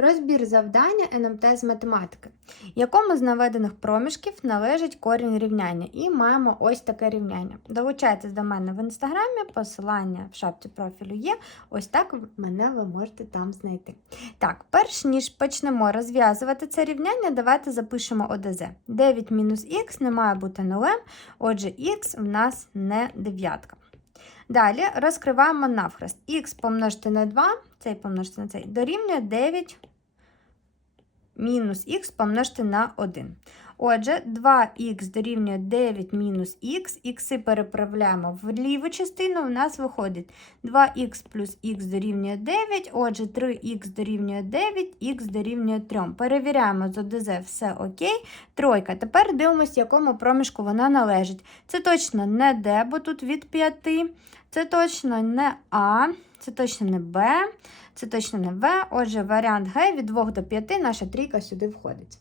Розбір завдання НМТ з математики, якому з наведених проміжків належить корінь рівняння. І маємо ось таке рівняння. Долучайтесь до мене в інстаграмі, посилання в шапці профілю є. Ось так мене ви можете там знайти. Так, перш ніж почнемо розв'язувати це рівняння, давайте запишемо ОДЗ. 9 мінус х не має бути нулем, отже, х в нас не дев'ятка. Далі розкриваємо навхрест. х помножити на 2, цей помножити на цей, дорівнює 9 мінус х помножити на 1. Отже, 2х дорівнює 9 мінус х, ікси переправляємо в ліву частину, у нас виходить 2х плюс х дорівнює 9, отже, 3х дорівнює 9, х дорівнює 3. Перевіряємо з ОДЗ все окей. Тройка. Тепер дивимося, якому проміжку вона належить. Це точно не D, бо тут від 5. Це точно не А, це точно не Б, це точно не В. Отже, варіант Г від 2 до 5 наша трійка сюди входить.